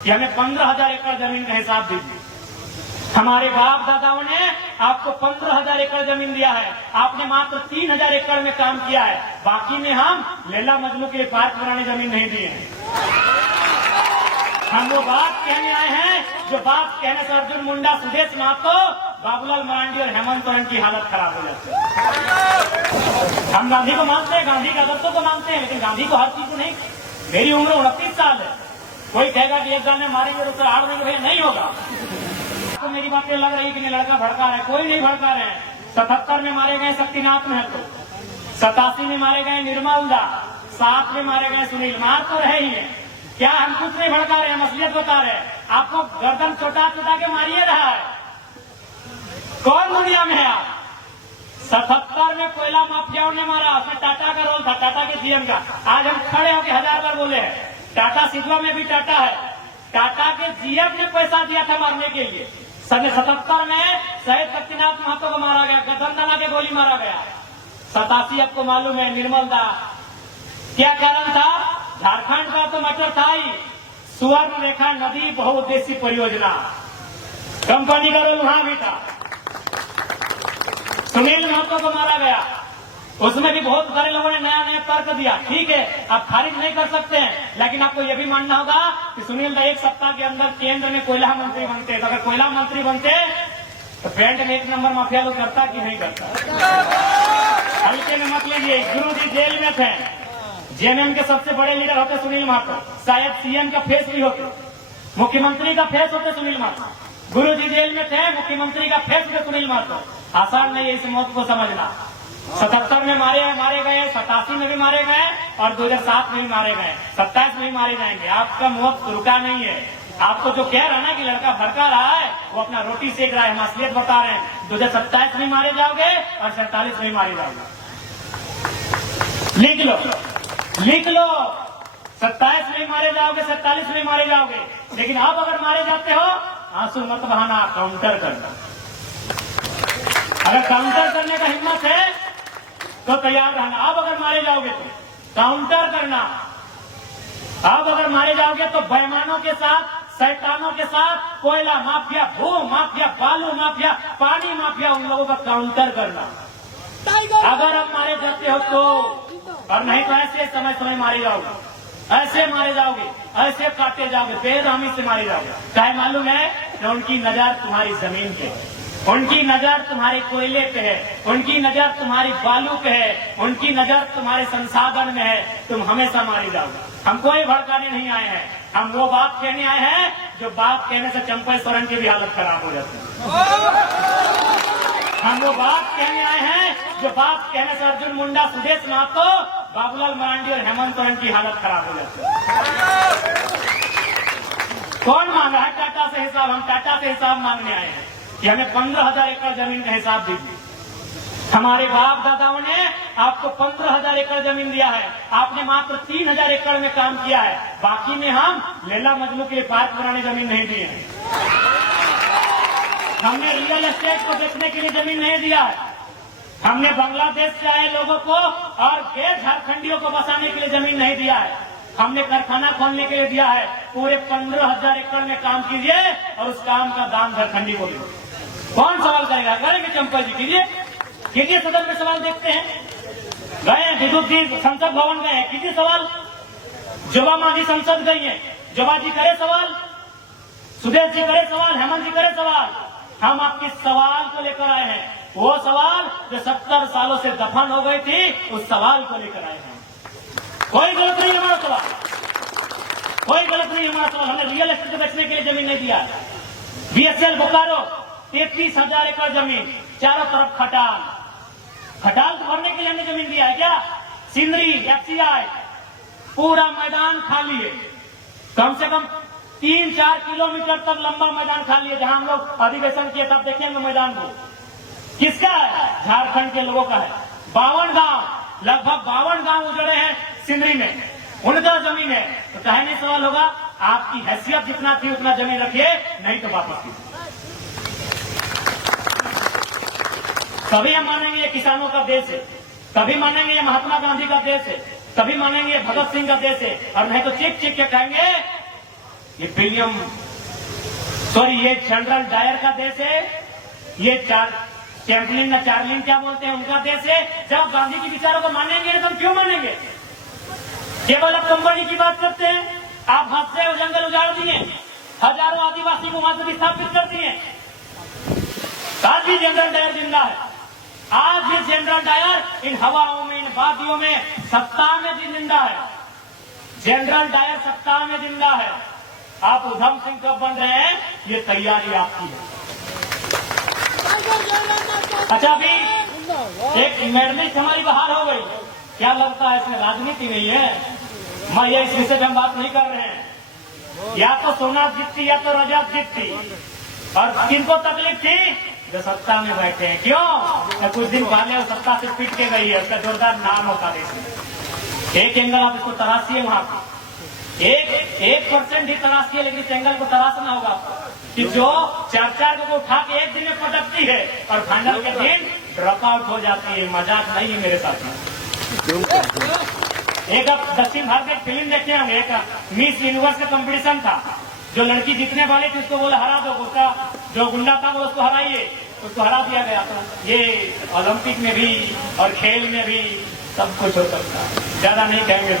कि हमें 15,000 एकड़ जमीन का हिसाब दीजिए। हमारे बाप दादाओं ने आपको 15,000 एकड़ जमीन दिया है, आपने मात्र 3,000 एकड़ में काम किया है, बाकी में हम लैला मजनू के लिए पार्क बनाने जमीन नहीं दिए हैं। हम वो बात कहने आए हैं जो बात कहने से अर्जुन मुंडा, सुदेश महतो, बाबूलाल मरांडी और हेमंत सोरेन की हालत खराब हो जाती है। हम गांधी को मानते हैं, गांधी के आदर्शों को मानते हैं, लेकिन गांधी को हर चीज को नहीं। मेरी उम्र 29 साल है, कोई कहेगा कि एक साल में मारेंगे तो 8 महीने भैया नहीं होगा। तो मेरी बातें लग रही कि लड़का भड़का रहा है, कोई नहीं भड़का रहे हैं। 77 में मारे गए शक्तिनाथ महतो, 87 में मारे गए निर्मल दास, 7 में मारे गए सुनील। मार तो रहे ही है, क्या हम कुछ नहीं भड़का रहे हैं, मसलियत बता रहे हैं। आपको गर्दन चोटा चोटा के मारिए रहा है, कौन दुनिया में है आप? 77 में कोयला माफियाओं ने मारा, उसमें टाटा का रोल था, टाटा के सीएम का। आज हम खड़े होकर 1000 बार बोले हैं, टाटा सिधवा में भी टाटा है, टाटा के जीएम ने पैसा दिया था मारने के लिए। 77 में शहीद शक्तिनाथ महतो को मारा गया, गर्दन दबा के गोली मारा गया। 87 आपको मालूम है निर्मल दास, क्या कारण था? झारखंड का तो मटर था ही, सुवर्ण रेखा नदी बहुउद्देशीय परियोजना, कंपनी का रोल वहां भी था। सुनील महतो को मारा गया, उसमें भी बहुत सारे लोगों ने नया नया तर्क दिया। ठीक है, आप खारिज नहीं कर सकते हैं, लेकिन आपको यह भी मानना होगा कि सुनील दा 1 सप्ताह के अंदर केंद्र में कोयला मंत्री बनते। तो अगर कोयला मंत्री बनते तो पेंट में 1 नंबर माफिया लोग करता कि नहीं करता? हल्के में मत लीजिए। गुरु जी जेल में थे, जेएमएम के सबसे बड़े लीडर होते सुनील महतो, शायद सीएम का फेस भी होते, मुख्यमंत्री का फेस होते सुनील महतो। गुरु जी जेल में थे, मुख्यमंत्री का फेस होते सुनील महतो। आसान नहीं है इस मौत को समझना। 77 में मारे गए, 87 में भी मारे गए और 2007 में भी मारे गए, 27 में भी मारे जाएंगे। आपका मौत रुका नहीं है। आपको जो कह रहा है ना कि लड़का भड़का रहा है, वो अपना रोटी सेक रहा है, हम असलियत बता रहे हैं। 2027 में मारे जाओगे और 47 में मारे जाओगे। लिख लो 27 में मारे जाओगे, 47 में मारे जाओगे। लेकिन आप अगर मारे जाते हो, आंसू मत बहाना, काउंटर करना। अगर काउंटर करने का हिम्मत है तो तैयार रहना। आप अगर मारे जाओगे तो काउंटर करना। आप अगर मारे जाओगे तो बेईमानों के साथ, शैतानों के साथ, कोयला माफिया, भू माफिया, बालू माफिया, पानी माफिया, उन लोगों का काउंटर करना। अगर आप मारे जाते हो तो, और नहीं तो ऐसे समय मारे जाओगे, ऐसे मारे जाओगे, ऐसे काटे जाओगे, बेरहमी से मारे जाओगे। क्या मालूम है कि उनकी नजर तुम्हारी जमीन पे है, उनकी नजर तुम्हारे कोयले पे है, उनकी नजर तुम्हारी बालू पे है, उनकी नजर तुम्हारे संसाधन में है। तुम हमेशा मारे जाओगे। हम कोई भड़काने नहीं आए हैं, हम वो बात कहने आए हैं जो बात कहने से चंपा सोरेन की भी हालत खराब हो जाती है। हम वो बात कहने आए हैं जो बात कहने से अर्जुन मुंडा, सुदेश महतो, बाबूलाल मरांडी और हेमंत सोरेन की हालत खराब हो जाती है। कौन मांग रहा है टाटा से हिसाब? हम टाटा से हिसाब मांगने आए हैं कि हमें 15,000 एकड़ जमीन का हिसाब दीजिए। हमारे बाप दादाओं ने आपको 15,000 एकड़ जमीन दिया है, आपने मात्र 3,000 एकड़ में काम किया है, बाकी में हम लैला मजनू के लिए पार्क बनाने जमीन नहीं दिए हैं। हमने रियल एस्टेट को बेचने के लिए जमीन नहीं दिया है। हमने बांग्लादेश से आए लोगों को और गैर झारखंडियों को बसाने के लिए जमीन नहीं दिया है। हमने कारखाना खोलने के लिए दिया है। पूरे 15,000 एकड़ में काम कीजिए और उस काम का दाम झारखंडी को दीजिए। कौन सवाल करेगा? करेंगे चंपा जी, कीजिए सदन में सवाल। देखते हैं, गए विद्युत जी संसद भवन गए, कीजिए सवाल। जोबा मांझी संसद गई है, जोबा जी करे सवाल, सुदेश जी करे सवाल, हेमंत जी करे सवाल। हम आपके सवाल को लेकर आए हैं, वो सवाल जो 70 सालों से दफन हो गई थी, उस सवाल को लेकर आए हैं। कोई गलत नहीं हमारा सवाल, कोई गलत नहीं हमारा सवाल। हमने रियल एस्टेट बेचने के लिए जमीन नहीं दिया। बीएसएल बोकारो 33,000 एकड़ जमीन, चारों तरफ खटाल तो भरने के लिए हमने जमीन दिया है क्या? सिंदरी, एफसीआई, पूरा मैदान खाली है। कम से कम 3-4 किलोमीटर तक लंबा मैदान खाली है। जहां हम लोग अधिवेशन किए तब देखेंगे मैदान को, किसका है? झारखंड के लोगों का है। 52 गांव, लगभग 52 गांव उजड़े हैं सिंदरी में, उनका जमीन है। तो कहे नहीं सवाल होगा, आपकी हैसियत जितना थी उतना जमीन रखिए, नहीं तो वापस कीजिए। तभी हम मानेंगे ये किसानों का देश है, तभी मानेंगे ये महात्मा गांधी का देश है, तभी मानेंगे भगत सिंह का देश है। और नहीं तो चिप चिप के कहेंगे ये विलियम ये जनरल डायर का देश है, ये चैंपलिन ना चार्लिन क्या बोलते हैं उनका देश है। जब गांधी के विचारों को मानेंगे तो हम क्यों मानेंगे? केवल अब कंपनी की बात करते हैं। आप हाथ से जंगल उजाड़ दिए, हजारों आदिवासी को वहां से विस्थापित कर दिए। आज भी जनरल डायर जिंदा है। आज भी जनरल डायर इन हवाओं में, इन वादियों में सत्ता में जिंदा है। जनरल डायर सत्ता में जिंदा है। आप उधम सिंह कब बन रहे हैं, ये तैयारी आपकी है। अच्छा, अभी एक मेडलिस्ट हमारी बाहर हो गई। क्या लगता है इसमें राजनीति नहीं है? मैं ये इस विषय पे हम बात नहीं कर रहे हैं। या तो सोना जीतती या तो रजत जीतती। और किनको तकलीफ थी? जो सत्ता में बैठे हैं। क्यों? कुछ दिन पहले वो सत्ता से पिट के गई है, उसका जोरदार नाम होता देश में। एक एंगल आप इसको तराशिए, वहां पे 1% ही तराशिए, लेकिन इस एंगल को तराशना होगा आपको कि जो 4 को उठा के एक दिन में पटकती है और फाइनल के दिन ड्रॉप आउट हो जाती है। मजाक नहीं है मेरे साथ। एक अब दक्षिण भारत में एक फिल्म देखे होंगे, एक मिस यूनिवर्स का कंपटीशन था। जो लड़की जीतने वाली थी उसको बोला हरा दो, उसका जो गुंडा था वो उसको हराइए, उसको हरा दिया गया। तो ये ओलंपिक में भी और खेल में भी सब कुछ हो सकता है। ज्यादा नहीं कहेंगे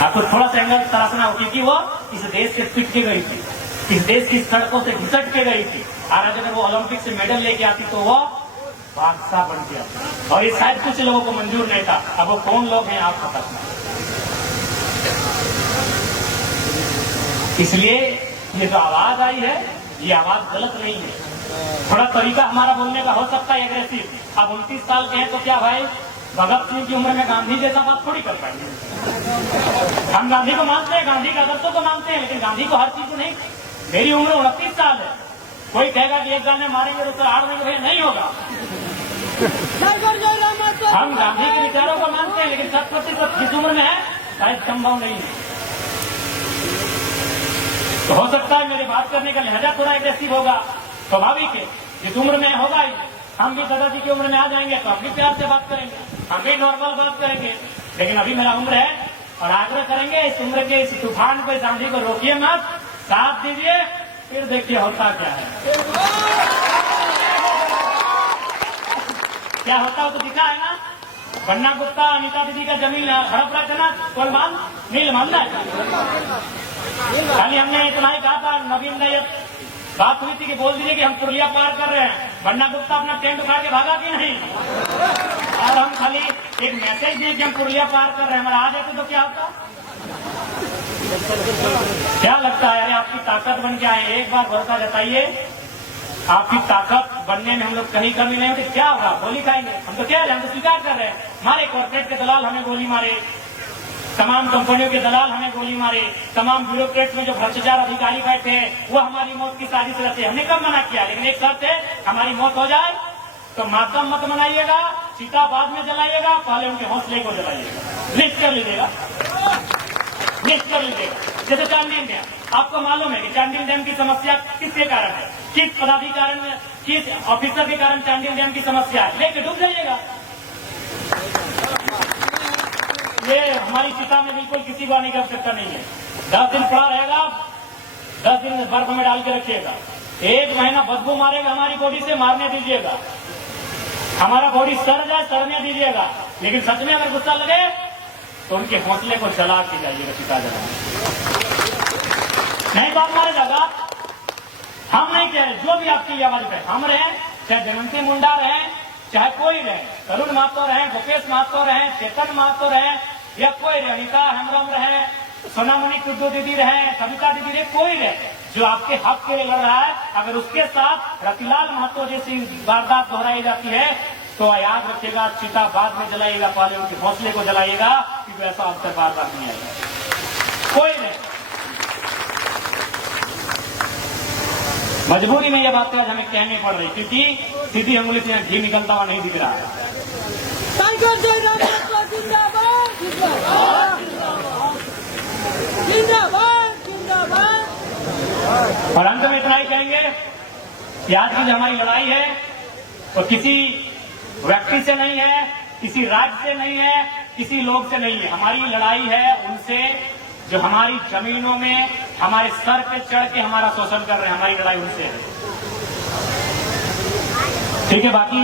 आपको, थोड़ा सा एंगल तराशना हो, क्योंकि वो इस देश से पिट के गई थी, इस देश की सड़कों से घिसट के गई थी। और अगर वो ओलंपिक से मेडल लेके आती तो वो बादशाह बन गया। और ये शायद कुछ लोगों को मंजूर नहीं था। अब वो कौन लोग हैं आपको पता नहीं। इसलिए ये जो आवाज आई है, ये आवाज गलत नहीं है। थोड़ा तरीका हमारा बोलने का हो सकता है एग्रेसिव। अब 29 साल के हैं तो क्या भाई भगत सिंह की उम्र में गांधी जैसा बात थोड़ी कर पाएंगे। हम गांधी को मानते हैं, गांधी के आदर्शों को मानते हैं, लेकिन गांधी को हर चीज को नहीं। मेरी उम्र 29 साल है। कोई कहेगा कि एक गाने मारेंगे तो हार देंगे, भैया नहीं होगा। हम गांधी के विचारों को मानते हैं, लेकिन 100% जिस उम्र में है शायद संभव नहीं है। तो हो सकता है मेरी बात करने का लहजा थोड़ा एग्रेसिव होगा, स्वाभाविक है। जिस उम्र में होगा ही, हम भी दादाजी की उम्र में आ जाएंगे तो हम भी प्यार से बात करेंगे, हम भी नॉर्मल बात करेंगे। लेकिन अभी मेरा उम्र है और आग्रह करेंगे इस उम्र के इस तूफान को, इस आंधी को रोकिए मत, साथ दीजिए, फिर देखिए होता क्या है। क्या होता हो तो दिखा है ना। बन्ना गुप्ता अनीता दीदी का जमीन हड़प रहा था ना, कौन मान नहीं मान रहा है। खाली हमने इतना ही कहा था, नवीन ने बात हुई थी कि बोल दीजिए कि हम पुरलिया पार कर रहे हैं। बन्ना गुप्ता अपना टेंट उठा के भागा कि नहीं? और हम खाली एक मैसेज दिए कि हम पुरलिया पार कर रहे हैं, हमारा आ जाते तो क्या होता? क्या लगता है? अरे आपकी ताकत बन के आए, एक बार भरोसा जताइए, आपकी ताकत बनने में हम लोग कहीं कमी नहीं होती। क्या होगा? गोली खाएंगे। हम तो कह रहे हैं, हम तो स्वीकार कर रहे हैं। हमारे कॉर्पोरेट के दलाल हमें गोली मारे, तमाम कंपनियों के दलाल हमें गोली मारे, तमाम ब्यूरोक्रेट में जो भ्रष्टाचार अधिकारी बैठे हैं वो हमारी मौत की साजिश रचे। हमने कब मना किया? लेकिन एक शर्त है, हमारी मौत हो जाए तो मातम मत मनाइएगा, चिता बाद में जलाइएगा, पहले उनके हौसले को जलाइएगा। लिस्ट कर लीजिएगा, लिस्ट कर लीजिएगा। जैसे चांडिल डैम, आपको मालूम है कि चांडिल डैम की समस्या किसके कारण है? किस पदाधिकारी में, किस ऑफिसर के कारण चांडिल डैम की समस्या है? लेके डूब जाइएगा। ये हमारी चिता में बिल्कुल किसी को आने की आवश्यकता नहीं है। 10 दिन पड़ा रहेगा, 10 दिन बर्फ में डाल के रखिएगा। 1 महीना बदबू मारेगा हमारी बॉडी से, मारने दीजिएगा। हमारा बॉडी सड़ जाए, सड़ने दीजिएगा। लेकिन सच में अगर गुस्सा लगे तो उनके हौसले को जला के जाइएगा, चिता जला। नहीं बात मारे जाएगा। हम नहीं कह रहे, जो भी आपकी आवाज पे हम रहे, चाहे जयंती मुंडा रहे, चाहे कोई रहे, तरुण महतो रहे, भूपेश महतो रहे, चेतन महतो रहे, या कोई रहे, अनिता हेम्ब्रम रहे, सोनामणि कुड्डू दीदी रहे, सविता दीदी रहे, कोई रहे, जो आपके हक के लिए लड़ रहा है, अगर उसके साथ रतिलाल महतो जैसी वारदात दोहराई जाती है तो याद रखिएगा, चिता बाद में जलाइएगा, पहले उनके हौसले को जलाइएगा, क्योंकि ऐसा अवसर बार बार नहीं आएगा। कोई नहीं। मजबूरी में यह बात आज हमें कहनी पड़ रही, क्योंकि सीधी अंगुली से घी निकलता हुआ नहीं दिख रहा है। और अंत में इतना ही कहेंगे कि आज की जो हमारी लड़ाई है वो किसी व्यक्ति से नहीं है, किसी राज्य से नहीं है, किसी लोग से नहीं है। हमारी लड़ाई है उनसे जो हमारी जमीनों में हमारे सर पे चढ़ के हमारा शोषण कर रहे हैं। हमारी लड़ाई उनसे है। ठीक है, बाकी